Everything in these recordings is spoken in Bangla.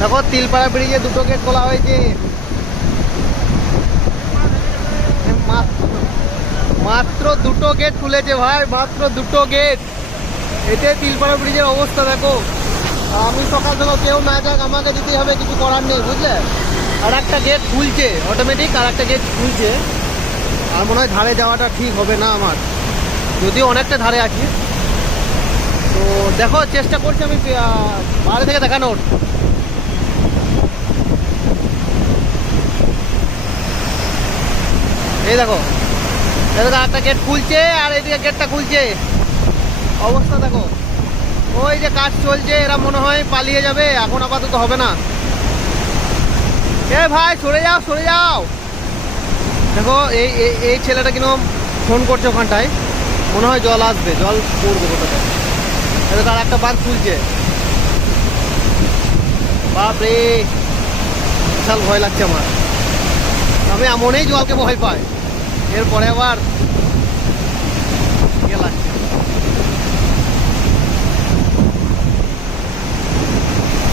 দেখো তিলপাড়া ব্রিজে দুটো গেট খোলা হয়েছে। মাত্র দুটো গেট খুলেছে ভাই, মাত্র দুটো গেট। এটাই তিলপাড়া ব্রিজের অবস্থা দেখো। আমি সকাল থেকে কেউ না যাক আমাকে দিতেই হবে, কিছু করার নেই বুঝলে। আর একটা গেট খুলছে অটোমেটিক, আর একটা গেট খুলছে। আর মনে হয় ধারে যাওয়াটা ঠিক হবে না আমার, যদিও অনেকটা ধারে আছি। তো দেখো চেষ্টা করছি আমি বাইরে থেকে দেখানোর। এই দেখো এদিকে একটা গেট খুলছে আর এইদিকে গেটটা খুলছে। অবস্থা দেখো, ওই যে কাজ চলছে, এরা মনে হয় পালিয়ে যাবে, এখন আপাতত হবে না। এ ভাই সরে যাও সরে যাও। দেখো এই এই ছেলেটা কিন্তু ফোন করছে ওখানটায়, মনে হয় জল আসবে, জল পড়বে কোথাতে। এদিকে আর একটা বাঁধ খুলছে। বাপরে বিশাল ভয় লাগছে আমার। আমি এমনই জলকে ভয় পাই, এরপরে আবার ইয়ে লাগছে।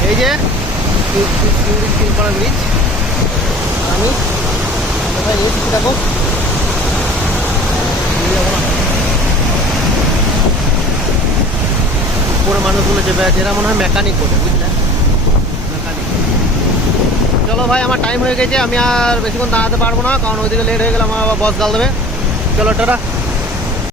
এই যে তিলপাড়া ব্রিজ, আমি কোথায় এসেছি দেখো। উপরে মানুষগুলো চেপে আছে, এরা মনে হয় মেকানিক বলে বুঝলে, মেকানিক। চলো ভাই আমার টাইম হয়ে গেছে, আমি আর বেশিক্ষণ দাঁড়াতে পারবো না, কারণ ওইদিকে লেট হয়ে গেলে আমার আবার বস গাল দেবে। চলো টাটা।